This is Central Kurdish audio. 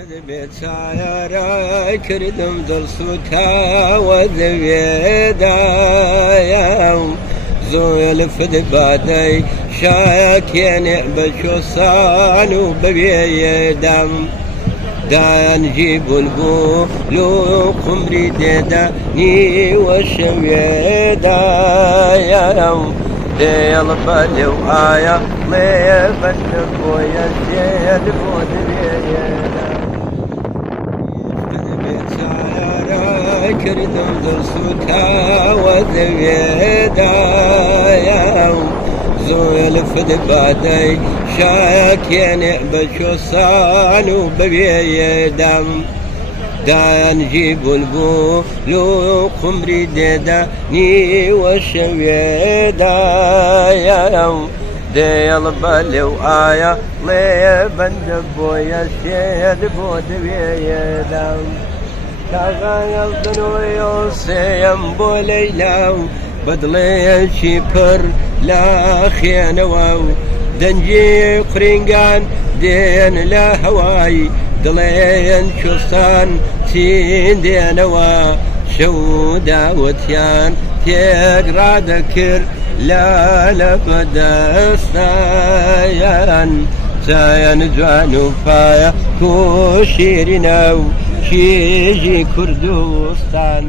بێت چایارە کردم دڵسووتاوە دەوێدایە زۆلفت بادەی شایەکێنێ بە چۆسان و بەوێیەدام دانجی بولبول و قمری دێدا نیوە شەوێدایە دێڵ بەلێو ئایا لێ بەندە بۆیە سێد بۆ دەوێیەدا کردم دڵسووتاوە دەوێدایە زۆلفت بادەی شایەکێنێ بە چۆسان و بەوێیەدام دانجی بولبول و قمری دێدا نیوە شەوێدایە دێڵ بەلێو ئایا لێ بەندە بۆیە سێد بۆ دەوێیەدام کاغایەڵ دنۆی سێم بۆ لەیلا و بەدڵێکی پڕ لا خێنەوە و دەنجی قرینگان دێن لە هەوای دڵێن کوستان چین دێنەوە شەو داوەتیان تێگڕا دەکرد لە بەدەستایان چایان جوان و پایە و شیرینە و کێژی کوردستان